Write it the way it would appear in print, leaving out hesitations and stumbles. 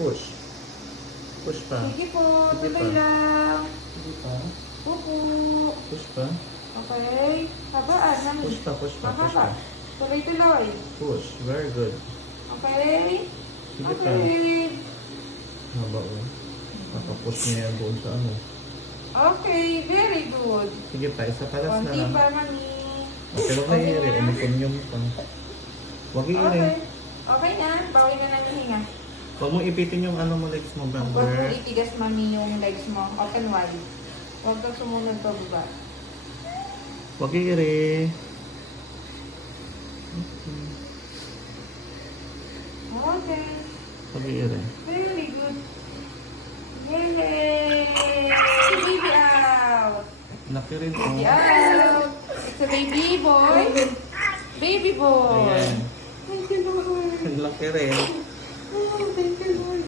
Push. Push pa. Sige po, Sige tuloy pa. lang. Sige pa. Pupo. Push pa. Okay. Habaan, mami. Push pa, push pa, push Mahaba. pa. Tuloy-tuloy. Push. Very good. Okay. Sige pa. Okay. Haba o. Nakapush niya yan doon sa ano. Okay, very good. Sige pa, isa palas na Konti lang. pa, mami. Okay, huwag na Okay i-iri. na. Umukunyum pa. Huwag i-iri. Okay. Okay na. Bawi na ng hinga. Huwag mo ipitin yung ano mo legs mo, Huwag mo member. itigas, mami, yung legs mo. Open wide. Huwag kang sumunod pa baba. Huwag i-iri. Okay. Huwag i-iri. Very good. Yay! Baby out! Laki rin o. Baby out! It's a baby boy. Baby boy. Ayan. Thank you, Lord. Ang laki rin. Oh, thank you,